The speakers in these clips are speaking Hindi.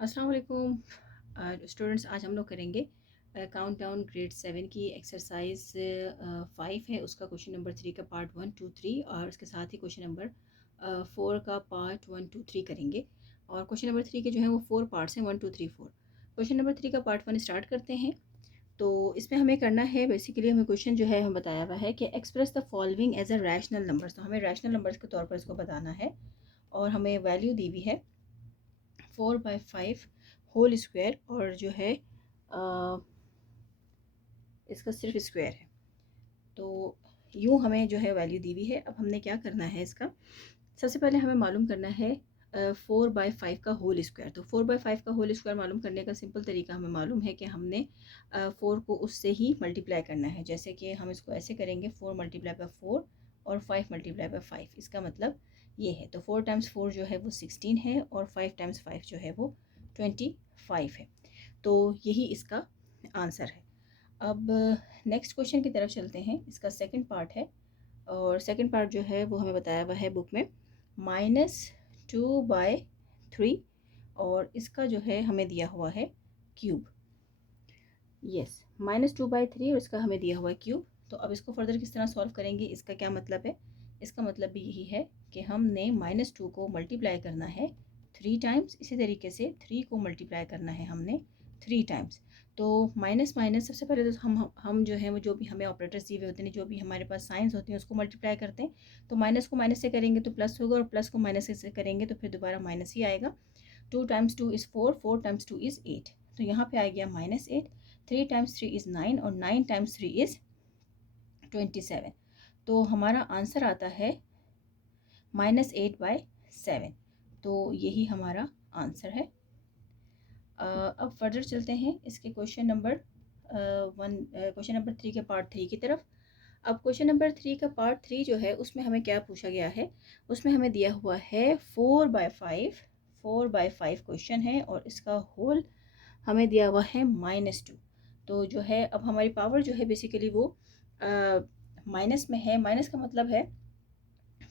अस्सलाम वालेकुम स्टूडेंट्स। आज हम लोग करेंगे काउंट डाउन ग्रेड 7 की एक्सरसाइज 5 है, उसका क्वेश्चन नंबर 3 का पार्ट 1 2 3 और उसके साथ ही क्वेश्चन नंबर 4 का पार्ट 1 2 3 करेंगे। और क्वेश्चन नंबर 3 के जो है वो 4 पार्ट्स हैं, 1 2 3 4। क्वेश्चन नंबर 3 का पार्ट 1 स्टार्ट करते हैं। तो इसमें हमें करना है, बेसिकली हमें क्वेश्चन जो है हमें बताया हुआ है कि express the following as a rational numbers. तो हमें रैशनल नंबर्स के तौर पर इसको बताना है और हमें वैल्यू दी हुई है 4/5 होल स्क्वायर और जो है अ, इसका सिर्फ स्क्वायर है। तो यूँ हमें जो है वैल्यू दी हुई है। अब हमने क्या करना है, इसका सबसे पहले हमें मालूम करना है 4/5 का होल स्क्वायर। तो 4/5 का होल स्क्वायर मालूम करने का सिंपल तरीका हमें मालूम है कि हमने 4 को उससे ही मल्टीप्लाई करना है। जैसे कि हम इसको ऐसे करेंगे 4 मल्टीप्लाई बाय 4 और 5 मल्टीप्लाई बाय 5। इसका मतलब ये है, तो 4 टाइम्स 4 जो है वो 16 है और 5 टाइम्स 5 जो है वो 25 है। तो यही इसका आंसर है। अब नेक्स्ट क्वेश्चन की तरफ चलते हैं। इसका सेकंड पार्ट है और सेकंड पार्ट जो है वो हमें बताया हुआ है बुक में -2/3 और इसका जो है हमें दिया हुआ है क्यूब। यस, -2/3 और इसका हमें दिया हुआ है क्यूब। तो अब इसको फर्दर किस तरह सॉल्व करेंगे, इसका क्या मतलब है? इसका मतलब भी यही है कि हमने -2 को मल्टीप्लाई करना है 3 टाइम्स, इसी तरीके से 3 को मल्टीप्लाई करना है हमने 3 टाइम्स। तो माइनस माइनस सबसे पहले तो हम जो है वो जो भी हमें ऑपरेटर्स दिए हुए होते हैं, जो भी हमारे पास साइंस होती हैं उसको मल्टीप्लाई करते हैं। तो माइनस को माइनस से करेंगे तो प्लस होगा और प्लस को माइनस से करेंगे तो फिर दोबारा माइनस ही आएगा। 2 टाइम्स 2 इज़ 4, 4 टाइम्स 2 इज़ 8। तो यहाँ पे आ गया -8। 3 टाइम्स 3 इज़ 9 और 9 टाइम्स 3 इज़ 27। तो हमारा आंसर आता है -8/7। तो यही हमारा आंसर है। अब फर्दर चलते हैं इसके क्वेश्चन नंबर 3 के पार्ट 3 की तरफ। अब क्वेश्चन नंबर 3 का पार्ट 3 जो है उसमें हमें क्या पूछा गया है, उसमें हमें दिया हुआ है 4/5 क्वेश्चन है और इसका होल हमें दिया हुआ है -2। तो जो है अब हमारी पावर जो है बेसिकली वो माइनस में है। माइनस का मतलब है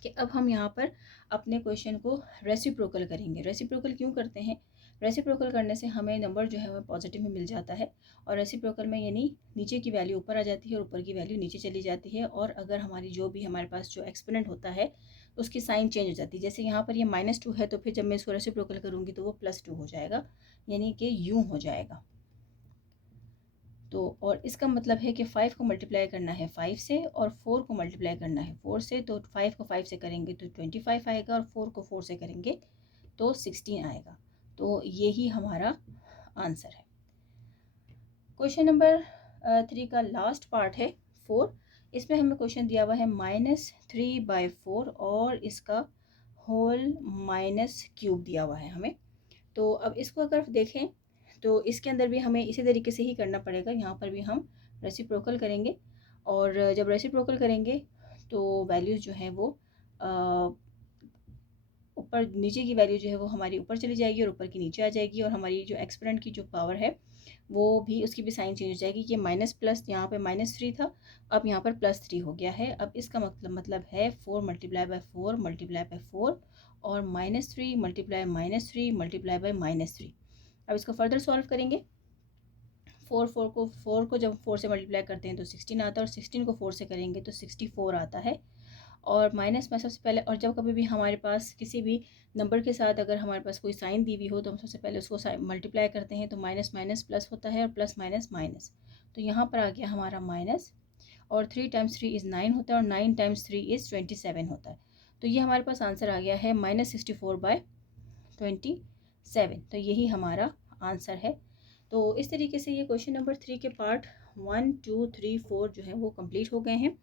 कि अब हम यहाँ पर अपने क्वेश्चन को रेसिप्रोकल करेंगे। रेसिप्रोकल क्यों करते हैं? रेसिप्रोकल करने से हमें नंबर जो है वो पॉजिटिव में मिल जाता है और रेसिप्रोकल में यानी नीचे की वैल्यू ऊपर आ जाती है और ऊपर की वैल्यू नीचे चली जाती है। और अगर हमारी जो भी हमारे पास जो एक्सपोनेंट होता है उसकी साइन चेंज हो जाती है। जैसे यहाँ पर ये -2 है तो फिर जब मैं इसको रेसिप्रोकल करूँगी तो वो +2 हो जाएगा, यानी कि यूँ हो जाएगा। तो और इसका मतलब है कि 5 को मल्टीप्लाई करना है 5 से और 4 को मल्टीप्लाई करना है 4 से। तो 5 को 5 से करेंगे तो 25 आएगा और 4 को 4 से करेंगे तो 16 आएगा। तो यही हमारा आंसर है। क्वेश्चन नंबर 3 का लास्ट पार्ट है 4। इसमें हमें क्वेश्चन दिया हुआ है -3/4 और इसका होल माइनस क्यूब दिया हुआ है हमें। तो अब इसको अगर देखें तो इसके अंदर भी हमें इसी तरीके से ही करना पड़ेगा। यहाँ पर भी हम रेसिप्रोकल करेंगे और जब रेसिप्रोकल करेंगे तो वैल्यूज़ जो हैं वो ऊपर नीचे की वैल्यू जो है वो हमारी ऊपर चली जाएगी और ऊपर की नीचे आ जाएगी और हमारी जो एक्सपोनेंट की जो पावर है वो भी उसकी भी साइन चेंज हो जाएगी। ये माइनस प्लस यहाँ पे -3 था, अब यहाँ पर +3 हो गया है। अब इसका मतलब है 4 मल्टीप्लाई बाय 4 मल्टीप्लाई बाय 4 और -3 मल्टीप्लाई -3 मल्टीप्लाई बाय -3। अब इसको फर्दर सॉल्व करेंगे। 4 को जब 4 से मल्टीप्लाई करते हैं तो 16 आता है और 16 को 4 से करेंगे तो 64 आता है। और माइनस में सबसे पहले, और जब कभी भी हमारे पास किसी भी नंबर के साथ अगर हमारे पास कोई साइन दी हुई हो तो हम सबसे पहले उसको मल्टीप्लाई करते हैं तो माइनस माइनस प्लस होता है और प्लस माइनस माइनस। तो यहाँ पर आ गया हमारा माइनस और 3 टाइम्स 3 इज़ 9 होता है और 9 टाइम्स 3 इज़ 27 होता है। तो ये हमारे पास आंसर आ गया है -64/27। तो यही हमारा आंसर है। तो इस तरीके से ये क्वेश्चन नंबर 3 के पार्ट 1 2 3 4 जो है वो कंप्लीट हो गए हैं।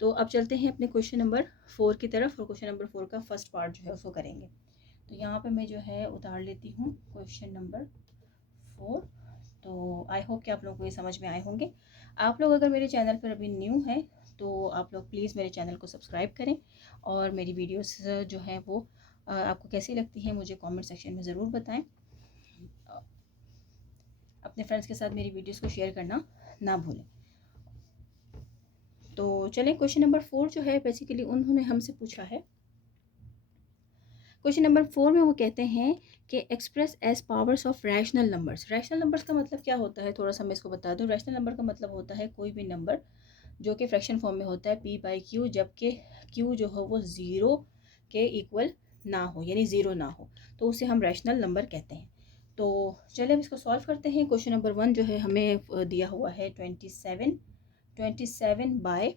तो अब चलते हैं अपने क्वेश्चन नंबर 4 की तरफ और क्वेश्चन नंबर 4 का फर्स्ट पार्ट जो है उसको करेंगे। तो यहाँ पे मैं जो है उतार लेती हूँ क्वेश्चन नंबर 4। तो आई होप कि आप लोगों को ये समझ में आए होंगे। आप लोग अगर मेरे चैनल पर अभी न्यू हैं तो आप लोग प्लीज़ मेरे चैनल को सब्सक्राइब करें और मेरी वीडियोस जो हैं वो आपको कैसी लगती हैं मुझे कमेंट सेक्शन में ज़रूर बताएं। अपने फ्रेंड्स के साथ मेरी वीडियोस को शेयर करना ना भूलें। तो चलें, क्वेश्चन नंबर 4 जो है बेसिकली उन्होंने हमसे पूछा है। क्वेश्चन नंबर 4 में वो कहते हैं कि express as powers of rational numbers. Rational numbers का मतलब क्या होता है, थोड़ा सा मैं इसको बता दूं। रैशनल नंबर का मतलब होता है कोई भी नंबर जो कि फ्रैक्शन फॉर्म में होता है p बाई क्यू, जबकि q जो हो वो ज़ीरो के इक्वल ना हो, यानी ज़ीरो ना हो, तो उसे हम रैशनल नंबर कहते हैं। तो चलिए हम इसको सॉल्व करते हैं। क्वेश्चन नंबर 1 जो है हमें दिया हुआ है 27 बाय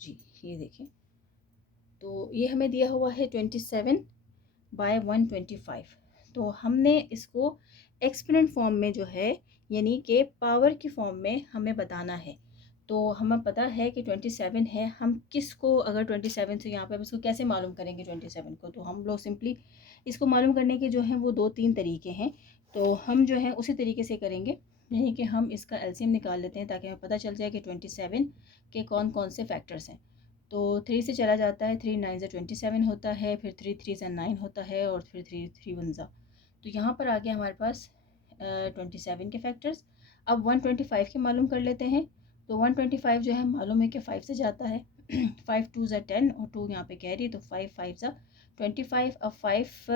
जी ये देखें, तो ये हमें दिया हुआ है 27 बाय 125। तो हमने इसको एक्सपोनेंट फॉर्म में जो है यानी कि पावर की फॉर्म में हमें बताना है। तो हमें पता है कि 27 है, हम किसको अगर 27 से यहाँ पे इसको कैसे मालूम करेंगे 27 को, तो हम लोग सिंपली इसको मालूम करने के जो हैं वो 2-3 तरीके हैं। तो हम जो है उसी तरीके से करेंगे, यानी कि हम इसका एलसीएम निकाल लेते हैं ताकि हमें पता चल जाए कि 27 के कौन कौन से फैक्टर्स हैं। तो 3 से चला जाता है, 3 9 27 होता है, फिर 3 3 9 होता है, और फिर 3 3 1 तो यहाँ पर आ गया हमारे पास 27 के फैक्टर्स। अब 125 के मालूम कर लेते हैं। तो 125 जो है मालूम है कि 5 से जाता है 5 2 10 और 2 यहाँ पे कैरी, तो 5 5 25। अब 5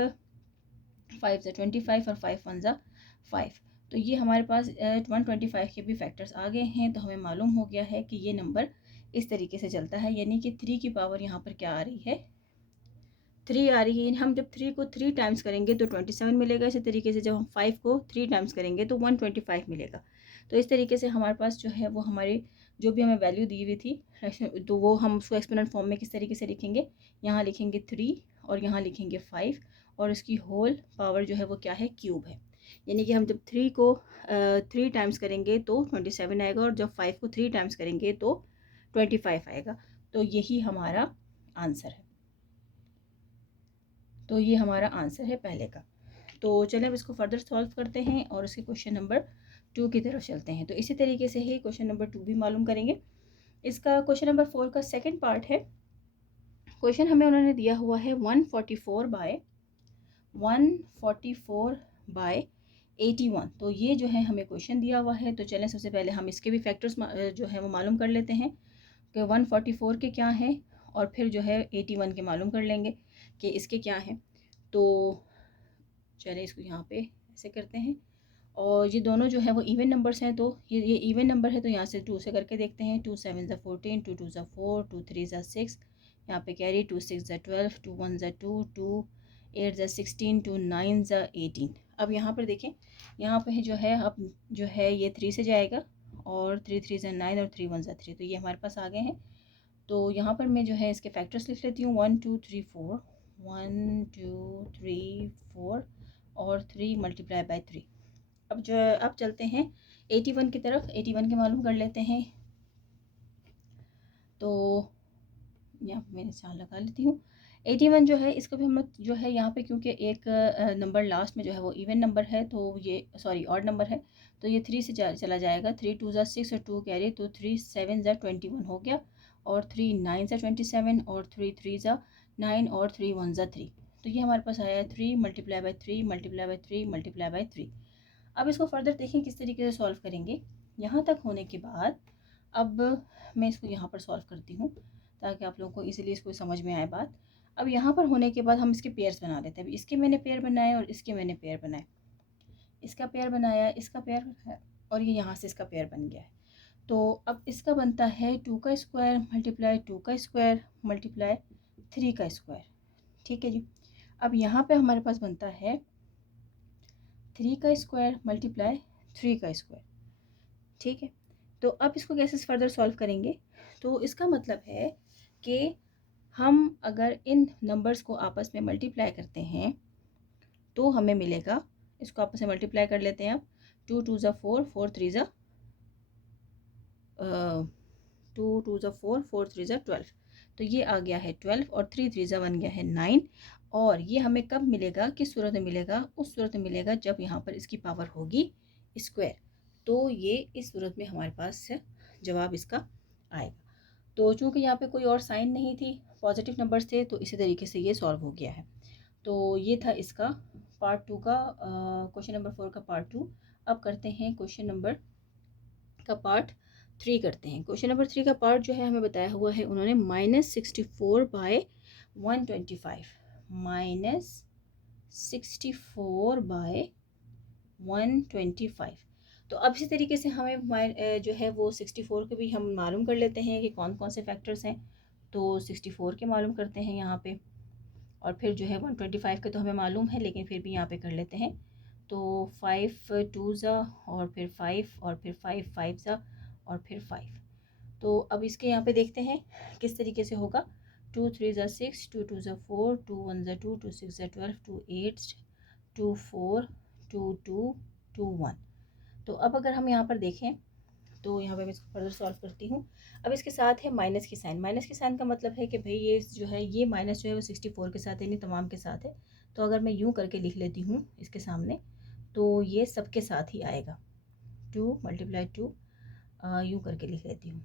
5 25 और 5 1 5। तो ये हमारे पास 125 के भी फैक्टर्स आ गए हैं। तो हमें मालूम हो गया है कि ये नंबर इस तरीके से चलता है, यानी कि 3 की पावर यहाँ पर क्या आ रही है, 3 आ रही है। हम जब 3 को 3 टाइम्स करेंगे तो 27 मिलेगा। इसी तरीके से जब हम 5 को 3 टाइम्स करेंगे तो 125 मिलेगा। तो इस तरीके से हमारे पास जो है वो हमारी जो भी हमें वैल्यू दी हुई थी, तो वो हम उसको एक्सपोनेंट फॉर्म में किस तरीके से लिखेंगे, यहाँ लिखेंगे 3 और यहाँ लिखेंगे 5, और इसकी होल पावर जो है वो क्या है, क्यूब है। यानी कि हम जब 3 को 3 टाइम्स करेंगे तो 27 आएगा, और जब 5 को 3 टाइम्स करेंगे तो 25 आएगा। तो यही हमारा आंसर है। तो ये हमारा आंसर है पहले का। तो चलिए अब इसको फर्दर सॉल्व करते हैं और इसके क्वेश्चन नंबर 2 की तरफ चलते हैं। तो इसी तरीके से ही क्वेश्चन नंबर 2 भी मालूम करेंगे। इसका क्वेश्चन नंबर 4 का सेकंड पार्ट है। क्वेश्चन हमें उन्होंने दिया हुआ है 144 बाय 81। तो ये जो है हमें क्वेश्चन दिया हुआ है। तो चलें सबसे पहले हम इसके भी फैक्टर्स जो है वो मालूम कर लेते हैं कि 144 के क्या हैं, और फिर जो है 81 के मालूम कर लेंगे कि इसके क्या हैं। तो चलिए इसको यहाँ पे ऐसे करते हैं, और ये दोनों जो है वो इवन नंबर्स हैं। तो ये इवन नंबर है, तो यहाँ से 2 से करके देखते हैं। 2 7 14, 2 2 4, 2 3 6, यहाँ पे कैरी 2 6 12, 2 1 2, 2 8 16, 2 9 18। अब यहाँ पर देखें, यहाँ पे जो है अब जो है ये 3 से जाएगा, और 3 3 9 और 3 1 3, तो ये हमारे पास आ गए हैं। तो यहाँ पर मैं जो है इसके फैक्टर्स लिख लेती हूँ, 1 2 3 4, 1 2 3 4 और 3 मल्टीप्लाई बाय 3। अब चलते हैं 81 की तरफ। 81 के मालूम कर लेते हैं। तो यहाँ पे मैंने चार लगा लेती हूँ। 81 जो है इसको भी हम लोग जो है यहाँ पे, क्योंकि एक नंबर लास्ट में जो है वो इवन नंबर है, तो ये सॉरी ऑड नंबर है, तो ये 3 से चला जाएगा। 3 2 6 और 2 कैरी, तो 3 7 21 हो गया, और 3 9 27, और 3 3 9, और 3 1 3। तो ये हमारे पास आया 3 multiply by 3 multiply by 3 multiply by 3। अब इसको फर्दर देखें किस तरीके से सॉल्व करेंगे। यहाँ तक होने के बाद अब मैं इसको यहाँ पर सॉल्व करती हूँ ताकि आप लोगों को इजीली इसको समझ में आए बात। अब यहाँ पर होने के बाद हम इसके पेयर्स बना लेते हैं। इसके मैंने पेयर बनाए और इसके मैंने पेयर बनाए, इसका पेयर बनाया, इसका पेयर बनाया, और ये यहाँ से इसका पेयर बन गया है। तो अब इसका बनता है 2 का स्क्वायर मल्टीप्लाई 2 का स्क्वायर मल्टीप्लाई 3 का स्क्वायर। ठीक है जी। अब यहाँ पे हमारे पास बनता है 3 का स्क्वायर मल्टीप्लाई 3 का स्क्वायर। ठीक है। तो अब इसको कैसे फर्दर सॉल्व करेंगे, तो इसका मतलब है कि हम अगर इन नंबर्स को आपस में मल्टीप्लाई करते हैं तो हमें मिलेगा, इसको आपस में मल्टीप्लाई कर लेते हैं। अब 2 2 4, 4 3 2 2 4, 4 3 12। तो ये आ गया है 12, और 3 3 बन गया है 9। और ये हमें कब मिलेगा, किस सूरत में मिलेगा, उस सूरत में मिलेगा जब यहाँ पर इसकी पावर होगी स्क्वायर। तो ये इस सूरत में हमारे पास जवाब इसका आएगा। तो चूँकि यहाँ पे कोई और साइन नहीं थी, पॉजिटिव नंबर्स थे, तो इसी तरीके से ये सॉल्व हो गया है। तो ये था इसका पार्ट 2 का क्वेश्चन नंबर 4 का पार्ट 2। अब करते हैं क्वेश्चन नंबर का पार्ट 3 करते हैं। क्वेश्चन नंबर 3 का पार्ट जो है हमें बताया हुआ है उन्होंने -64 बाय 125। -64/125। तो अब इसी तरीके से हमें जो है वो 64 के भी हम मालूम कर लेते हैं कि कौन कौन से फैक्टर्स हैं। तो 64 के मालूम करते हैं यहाँ पे, और फिर जो है 125 के तो हमें मालूम है, लेकिन फिर भी यहाँ पे कर लेते हैं। तो 5 2 ज़ा, और फिर 5, और फिर 5 5 ज़ा, और फिर 5। तो अब इसके यहाँ पे देखते हैं किस तरीके से होगा। 2 3 ज़ा 6, 2 2 ज़ा 4, 2 1 ज़ा 2, 2 6 ज़ा 12, 2 8, 2 4, 2 2, 2 1। तो अब अगर हम यहाँ पर देखें तो यहाँ पे मैं इसको फर्दर सॉल्व करती हूँ। अब इसके साथ है माइनस की साइन। माइनस की साइन का मतलब है कि भाई ये जो है, ये माइनस जो है वो 64 के साथ यानी तमाम के साथ है। तो अगर मैं यूँ करके लिख लेती हूँ इसके सामने, तो ये सबके साथ ही आएगा। 2 × 2 यूँ करके लिख लेती हूँ,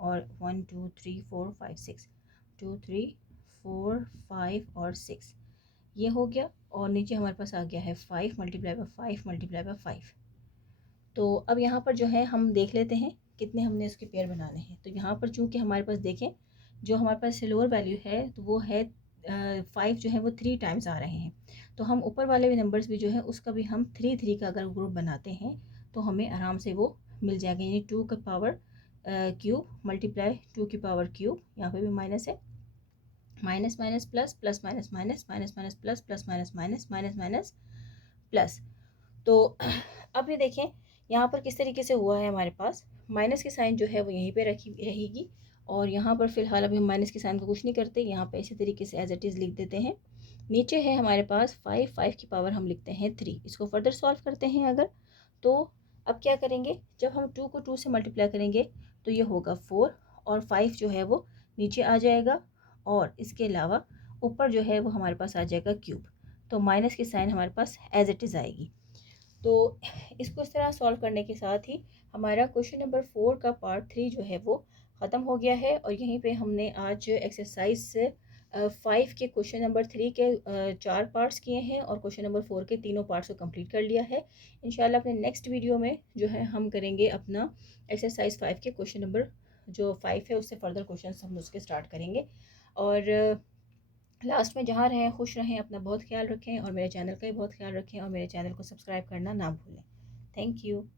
और 1 2 3 4 5 6, 2 3 4 5 और 6 ये हो गया। और नीचे हमारे पास आ गया है 5 × 5 × 5। तो अब यहाँ पर जो है हम देख लेते हैं कितने हमने उसके पेयर बनाने हैं। तो यहाँ पर चूँकि हमारे पास देखें, जो हमारे पास लोअर वैल्यू है तो वो है 5 जो है वो 3 टाइम्स आ रहे हैं। तो हम ऊपर वाले भी नंबर्स भी जो है उसका भी हम 3 3 का अगर ग्रुप बनाते हैं तो हमें आराम से वो मिल जाएगा। यानी 2 का पावर क्यूब मल्टीप्लाई 2 की पावर क्यूब, यहाँ पे भी माइनस है, minus minus plus, plus minus minus, minus minus plus, plus minus minus, minus minus plus. तो अब ये देखें यहाँ पर किस तरीके से हुआ है। हमारे पास माइनस की साइन जो है वो यहीं पे रखी रहेगी, और यहाँ पर फ़िलहाल अभी हम माइनस की साइन को कुछ नहीं करते, यहाँ पे इसी तरीके से एज इट इज़ लिख देते हैं। नीचे है हमारे पास 5, 5 की पावर हम लिखते हैं 3। इसको फर्दर सॉल्व करते हैं अगर, तो अब क्या करेंगे, जब हम 2 को 2 से मल्टीप्लाई करेंगे तो ये होगा 4, और 5 जो है वो नीचे आ जाएगा, और इसके अलावा ऊपर जो है वो हमारे पास आ जाएगा क्यूब। तो माइनस की साइन हमारे पास एज इट इज़ आएगी। तो इसको इस तरह सॉल्व करने के साथ ही हमारा क्वेश्चन नंबर 4 का पार्ट 3 जो है वो ख़त्म हो गया है। और यहीं पे हमने आज एक्सरसाइज 5 के क्वेश्चन नंबर 3 के 4 पार्ट्स किए हैं, और क्वेश्चन नंबर 4 के तीनों पार्ट्स को कंप्लीट कर लिया है। इंशाल्लाह अपने नेक्स्ट वीडियो में जो है हम करेंगे अपना एक्सरसाइज 5 के क्वेश्चन नंबर जो 5 है उससे फर्दर क्वेश्चन हम उसके स्टार्ट करेंगे। और लास्ट में जहाँ रहें खुश रहें, अपना बहुत ख्याल रखें, और मेरे चैनल का भी बहुत ख्याल रखें, और मेरे चैनल को सब्सक्राइब करना ना भूलें। Thank you.